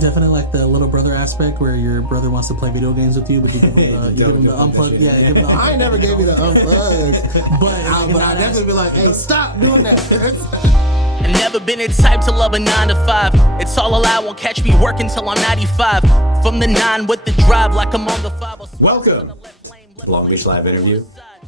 Definitely like the little brother aspect where your brother wants to play video games with you, but you give him the unplug. Yeah, you give him the unplug. I ain't never gave you the unplug, but I definitely be like, hey, stop doing that. I never been the type to love a 9 to 5. It's all allowed, won't catch me working till I'm 95. From the 9 with the drive like I'm on the 5. Welcome to Long Beach Live interview.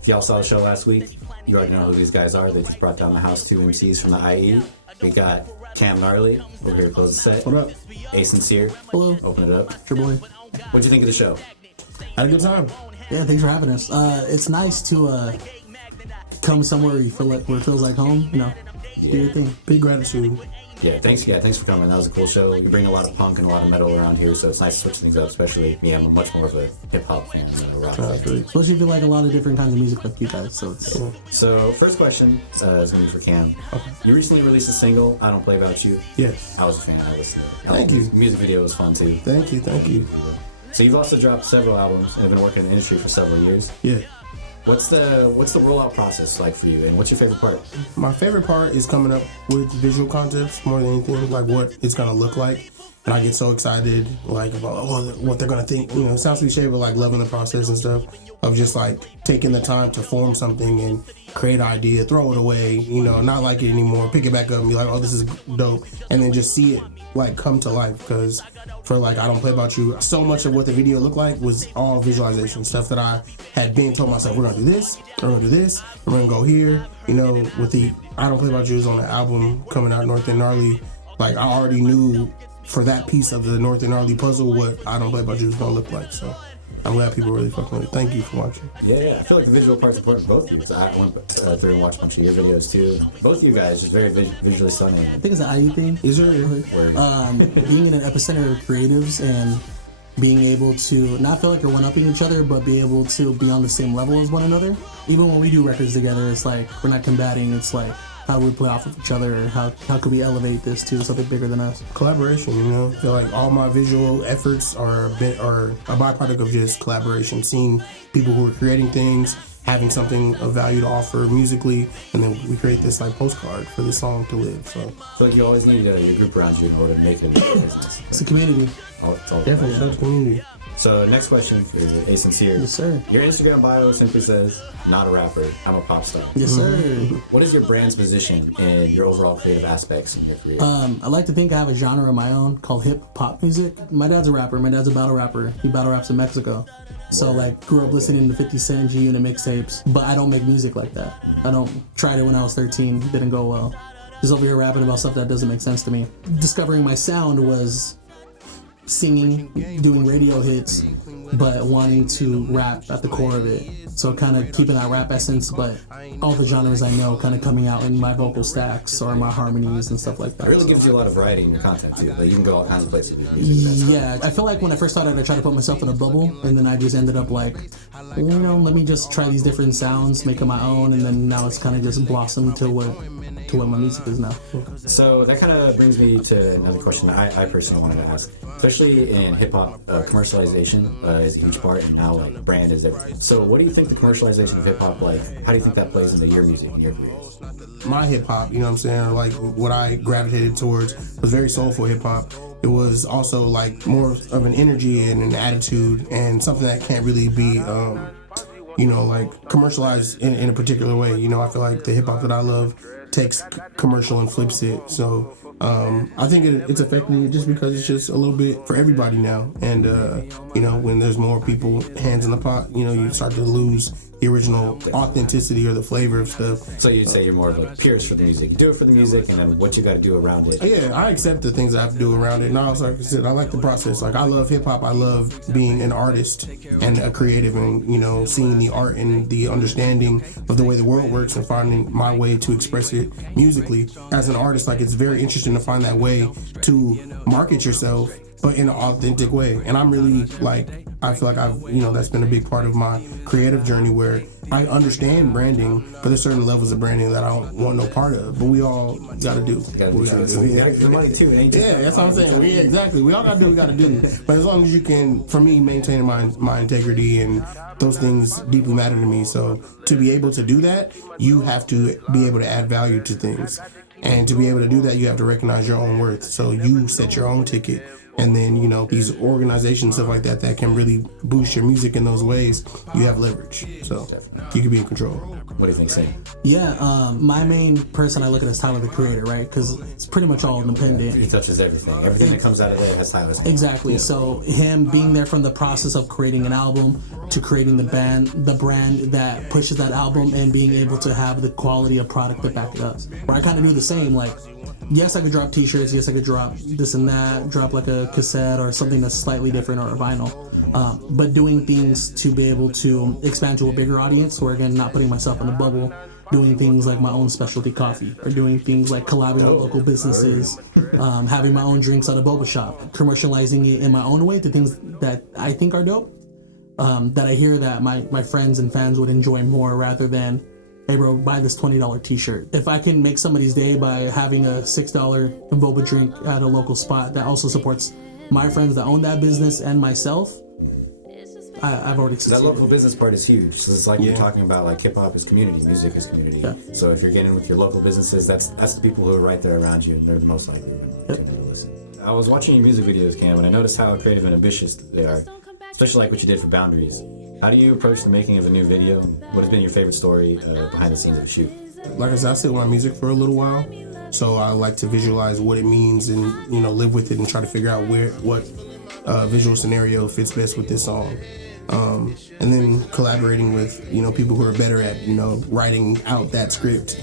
If y'all saw the show last week, you already know who these guys are. They just brought down the house, 2 MCs from the IE. We got Cam Gnarly over here to close the set. What up? Sincere. Hello. Open it up. Your boy. What'd you think of the show? Had a good time. Yeah, thanks for having us. It's nice to come somewhere where you feel like where it feels like home. You know, do your thing. Big gratitude. Yeah, thanks for coming. That was a cool show. You bring a lot of punk and a lot of metal around here, so it's nice to switch things up, especially me. I'm much more of a hip-hop fan than a rock fan. Especially if you like a lot of different kinds of music like you guys. So it's So, first question is going to be for Cam. Okay. You recently released a single, I Don't Play About You. Yes. I was a fan. I listened to it. Thank you. The music video was fun, too. Thank you. So you've also dropped several albums and have been working in the industry for several years. Yeah. What's the rollout process like for you, and what's your favorite part? My favorite part is coming up with visual concepts more than anything, like what it's gonna look like. And I get so excited, like, about what they're gonna think. You know, it sounds cliche, but like loving the process and stuff of just like taking the time to form something and create an idea, throw it away, you know, not like it anymore, pick it back up and be like, oh, this is dope, and then just see it like come to life. Because for like I Don't Play About You, so much of what the video looked like was all visualization stuff that I had been told myself, we're gonna do this, we're gonna do this, we're gonna go here. You know, with the I Don't Play About You is on the album coming out, North and Gnarly. Like I already knew for that piece of the North and Gnarly puzzle what I Don't Play About You was gonna look like. So I'm glad people really fucking with it. Thank you for watching. Yeah, I feel like the visual part's important for both of you. I went through and watched a bunch of your videos too. Both of you guys just very visually stunning. I think it's an IE thing. Is there being in an epicenter of creatives and being able to not feel like you're one-upping each other, but be able to be on the same level as one another. Even when we do records together, it's like we're not combating. It's like, how do we play off of each other? Or how could we elevate this to something bigger than us? Collaboration, you know. I feel like all my visual efforts are a byproduct of just collaboration. Seeing people who are creating things, having something of value to offer musically, and then we create this like postcard for this song to live. So I feel like you always need your group around you in order to make it a business. It's a community. It's all definitely shout out to the community. So next question is Sincere. Yes, sir. Your Instagram bio simply says, not a rapper, I'm a pop star. Yes, sir. What is your brand's position in your overall creative aspects in your career? I like to think I have a genre of my own called hip hop music. My dad's a rapper. My dad's a battle rapper. He battle raps in Mexico. So like grew up listening to 50 Cent, G-Unit mixtapes, but I don't make music like that. I don't. Tried it when I was 13, didn't go well. Just over here rapping about stuff that doesn't make sense to me. Discovering my sound was singing, doing radio hits, but wanting to rap at the core of it. So kind of keeping that rap essence, but all the genres I know kind of coming out in my vocal stacks or my harmonies and stuff like that. It really gives you a lot of variety in your content too. Like you can go all kinds of places with your music. Yeah, I feel like when I first started, I tried to put myself in a bubble, and then I just ended up like, you know, let me just try these different sounds, make them my own, and then now it's kind of just blossomed to what my music is now. So that kind of brings me to another question I personally wanted to ask. Especially in hip-hop, commercialization is a huge part, and now like, brand is everything. So what do you think the commercialization of hip-hop, like, how do you think that plays into your music and your career? My hip-hop, you know what I'm saying, like what I gravitated towards was very soulful hip-hop. It was also like more of an energy and an attitude and something that can't really be you know, like commercialized in a particular way. You know, I feel like the hip-hop that I love takes commercial and flips it. So I think it's affecting it just because it's just a little bit for everybody now. And, you know, when there's more people, hands in the pot, you know, you start to lose the original authenticity or the flavor of stuff. So you'd say you're more of a purist for the music. You do it for the music and then what you got to do around it. Yeah, I accept the things I have to do around it. And I also, like I said, I like the process. Like I love hip hop. I love being an artist and a creative and, you know, seeing the art and the understanding of the way the world works and finding my way to express it musically. As an artist, like it's very interesting to find that way to market yourself, but in an authentic way. And I'm really like, I feel like I've, you know, that's been a big part of my creative journey where I understand branding, but there's certain levels of branding that I don't want no part of. But we all gotta do. You gotta get money too, ain't you? Yeah, that's what I'm saying. Exactly. We all gotta do what we gotta do. But as long as you can, for me, maintain my integrity and those things deeply matter to me. So to be able to do that, you have to be able to add value to things. And to be able to do that, you have to recognize your own worth. So you set your own ticket and then, you know, these organizations, stuff like that, that can really boost your music in those ways, you have leverage. So you can be in control. What do you think, Sam? Yeah, my main person I look at is Tyler the Creator, right? Because it's pretty much all independent. He touches everything. Everything that comes out of there has Tyler's name. Exactly. Yeah. So him being there from the process of creating an album to creating the brand that pushes that album, and being able to have the quality of product that back it up. Where I kind of do the same, like, yes, I could drop t-shirts, yes, I could drop this and that, drop like a cassette or something that's slightly different, or a vinyl. But doing things to be able to expand to a bigger audience, or again, not putting myself in a bubble, doing things like my own specialty coffee, or doing things like collabing with local businesses, having my own drinks at a boba shop, commercializing it in my own way to things that I think are dope, that I hear that my friends and fans would enjoy more, rather than, hey bro, buy this $20 t-shirt. If I can make somebody's day by having a $6 boba drink at a local spot that also supports my friends that own that business and myself, I've already succeeded. That local business part is huge. So it's like you're talking about, like, hip hop is community, music is community. Yeah. So if you're getting with your local businesses, that's the people who are right there around you, and they're the most likely to listen. I was watching your music videos, Cam, and I noticed how creative and ambitious they are, especially like what you did for Boundaries. How do you approach the making of a new video? What has been your favorite story behind the scenes of the shoot? Like I said, I sit with my music for a little while, so I like to visualize what it means and, you know, live with it and try to figure out what visual scenario fits best with this song. And then collaborating with, you know, people who are better at, you know, writing out that script,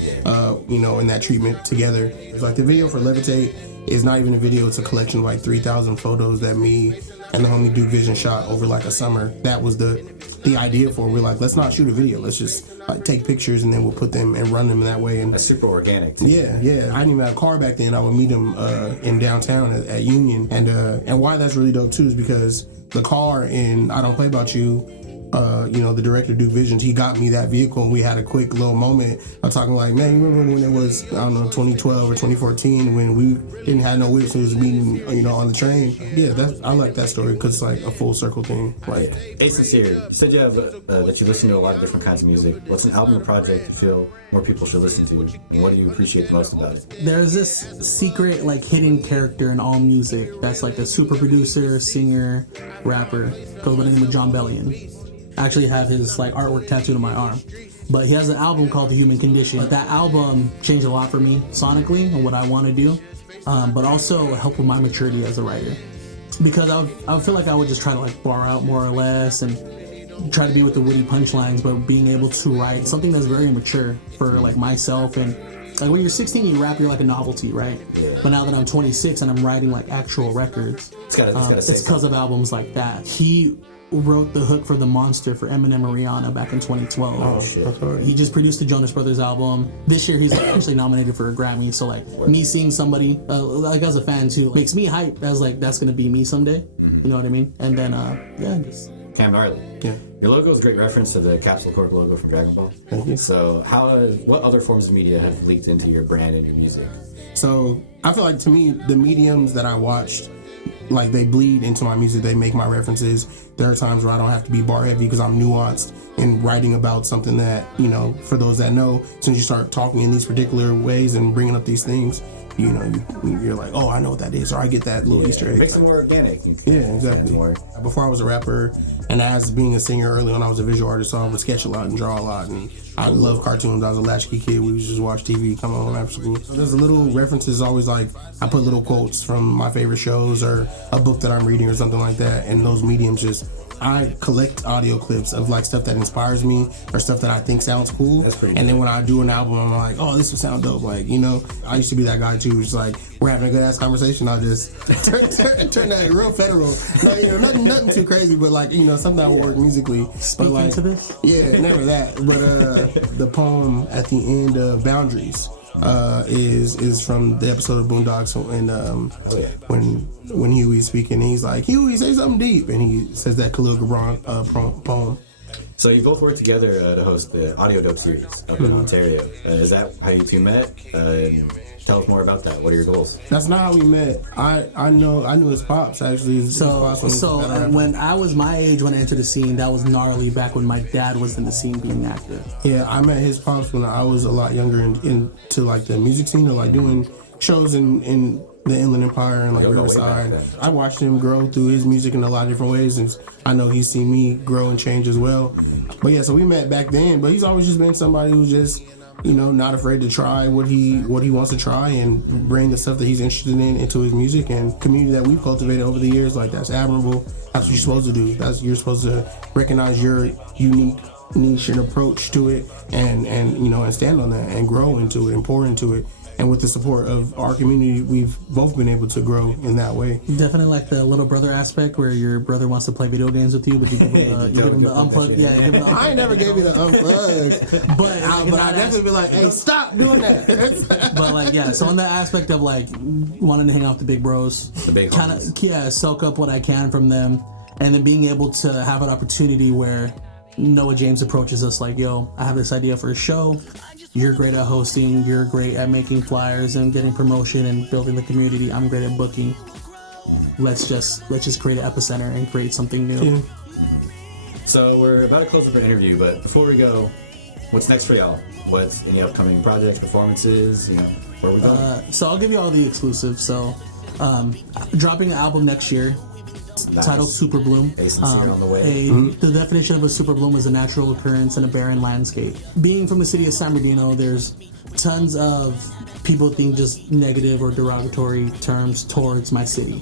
you know, and that treatment together. It's like the video for Levitate is not even a video, it's a collection of like 3,000 photos that me and the homie Duke Vision shot over like a summer. That was the idea for it. We're like, let's not shoot a video, let's just like take pictures and then we'll put them and run them in that way. And that's super organic too. Yeah. I didn't even have a car back then. I would meet him in downtown at Union, and why that's really dope too is because the car in I Don't Play About You, you know, the director Duke Visions, he got me that vehicle, and we had a quick little moment of talking like, man, you remember when it was, I don't know, 2012 or 2014 when we didn't have no whips, we was meeting, you know, on the train. Yeah, I like that story because it's like a full circle thing. Like, hey, Sincere, you said you have that you listen to a lot of different kinds of music. What's an album or project you feel more people should listen to, and what do you appreciate the most about it? There's this secret, like, hidden character in all music that's like a super producer, singer, rapper, goes by the name of John Bellion. I actually have his like artwork tattooed on my arm, but he has an album called The Human Condition. That album changed a lot for me sonically and what I want to do, but also helped with my maturity as a writer, because I would feel like I would just try to like bar out more or less and try to be with the witty punchlines, but being able to write something that's very mature for like myself. And like when you're 16, you rap, you're like a novelty, right? Yeah. But now that I'm 26 and I'm writing like actual records, it's because of albums like that. He wrote the hook for The Monster for Eminem and Rihanna back in 2012. Oh shit. That's right. He just produced the Jonas Brothers album. This year he's actually nominated for a Grammy. So like me seeing somebody like as a fan too makes me hype as like that's gonna be me someday. Mm-hmm. You know what I mean? And then just Cam Gnarly. Yeah. Your logo is a great reference to the Capsule Corp logo from Dragon Ball. Thank you. So what other forms of media have leaked into your brand and your music? So I feel like to me the mediums that I watched, like, they bleed into my music, they make my references. There are times where I don't have to be bar heavy because I'm nuanced in writing about something that, you know, for those that know, since you start talking in these particular ways and bringing up these things, you know, you're like, oh, I know what that is, or I get that little Easter egg. Makes it more organic. Yeah, exactly. Before I was a rapper, and as being a singer early on, I was a visual artist, so I would sketch a lot and draw a lot, and I love cartoons. I was a latchkey kid. We would just watch TV, come home after school. So there's a little references always, like, I put little quotes from my favorite shows or a book that I'm reading or something like that, and those mediums just, I collect audio clips of like stuff that inspires me or stuff that I think sounds cool. And then when I do an album, I'm like, oh, this would sound dope. Like, you know, I used to be that guy too. It's like, we're having a good ass conversation, I'll just turn that real federal. No, you know, nothing too crazy, but like, you know, something that will work musically. Speaking like, to this? Yeah, never that. But the poem at the end of Boundaries is from the episode of Boondocks, and when Huey's speaking, he's like, Huey, say something deep, and he says that Khalil Gibran poem. So you both worked together to host the Audio Dope series up in Ontario. Is that how you two met? Tell us more about that. What are your goals? That's not how we met. I knew his pops actually. When I was my age when I entered the scene, that was gnarly back when my dad was in the scene being active. Yeah, I met his pops when I was a lot younger into like the music scene or like doing shows in the Inland Empire and like You'll go way Riverside. back then. I watched him grow through his music in a lot of different ways, and I know he's seen me grow and change as well. But yeah, so we met back then. But he's always just been somebody who's just, you know, not afraid to try what he wants to try and bring the stuff that he's interested in into his music and community that we've cultivated over the years. Like, that's admirable. That's what you're supposed to do. You're supposed to recognize your unique niche and approach to it, and you know, and stand on that and grow into it and pour into it. And with the support of our community, we've both been able to grow in that way. Definitely like the little brother aspect where your brother wants to play video games with you, but you give him the unplug. Yeah, you give him the unplug. I ain't never gave you the unplug, But I definitely be like, hey, stop doing that. But like, yeah, so on the aspect of like wanting to hang out with the big bros, The big kind of soak up what I can from them, and then being able to have an opportunity where Noah James approaches us like, yo, I have this idea for a show. You're great at hosting, you're great at making flyers and getting promotion and building the community. I'm great at booking. Let's just create an epicenter and create something new. So we're about to close up our interview, but before we go, what's next for y'all? What's any upcoming projects, performances? You know, where are we going? So I'll give you all the exclusives. So dropping an album next year. Nice. Titled Super Bloom. A Sincere on the way. The definition of a super bloom is a natural occurrence in a barren landscape. Being from the city of San Bernardino, there's tons of people think just negative or derogatory terms towards my city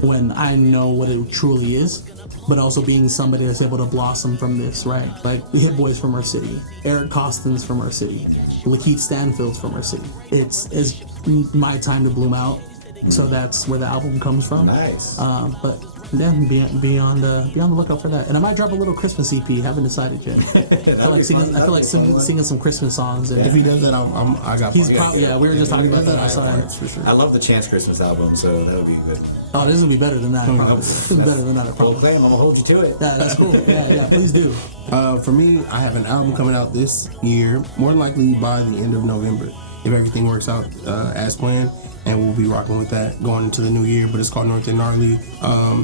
when I know what it truly is, but also being somebody that's able to blossom from this, right? Like the Hit Boys from our city, Eric Costin's from our city, Lakeith Stanfield's from our city. It's my time to bloom out, so that's where the album comes from. Nice. But yeah, be on the lookout for that. And I might drop a little Christmas EP. Haven't decided yet. I feel like singing some Christmas songs. And If he does that, I got. he's probably we were just talking about that outside. For sure. I love the Chance Christmas album, so that would be good. Oh, this is gonna be better than that. I promise. This is better than that. I Well, promise. Clam, I'm gonna hold you to it. Yeah, that's cool. Yeah, please do. For me, I have an album coming out this year, more than likely by the end of November, if everything works out as planned. And we'll be rocking with that going into the new year. But it's called North and Gnarly.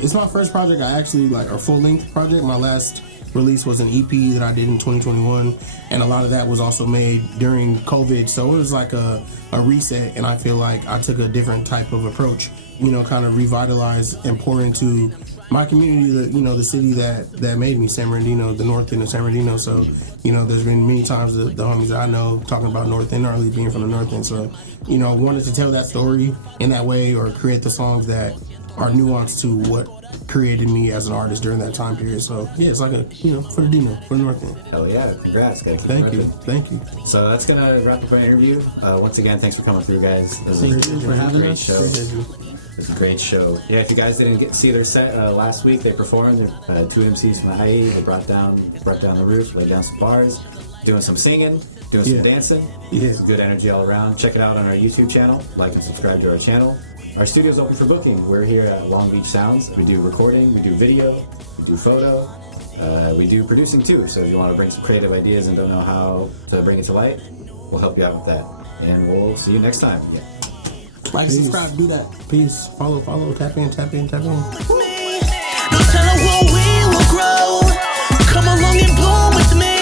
It's my first project. I actually like a full-length project. My last release was an EP that I did in 2021, and a lot of that was also made during COVID. So it was like a reset, and I feel like I took a different type of approach. You know, kind of revitalize and pour into my community, the city that made me, San Bernardino, the north end of San Bernardino. So, you know, there's been many times the homies that I know talking about North End Gnarly being from the north end. So, you know, wanted to tell that story in that way, or create the songs that are nuanced to what created me as an artist during that time period. So yeah, it's like for the Dino, for the north end. Hell yeah, congrats, guys. Thank you. So that's gonna wrap up our interview. Once again, thanks for coming through, guys. This Thank you for having great us. show. It's a great show. Yeah, if you guys didn't see their set last week, they performed. Two MCs from Hawaii. They brought down the roof, laid down some bars, doing some singing, doing some dancing. Yeah. It's good energy all around. Check it out on our YouTube channel. Like and subscribe to our channel. Our studio's open for booking. We're here at Long Beach Sounds. We do recording, we do video, we do photo, we do producing too. So if you want to bring some creative ideas and don't know how to bring it to light, we'll help you out with that. And we'll see you next time. Yeah. Like, subscribe, do that. Peace. Follow, tap in. With me. No telling what we will grow. Come along and bloom with me.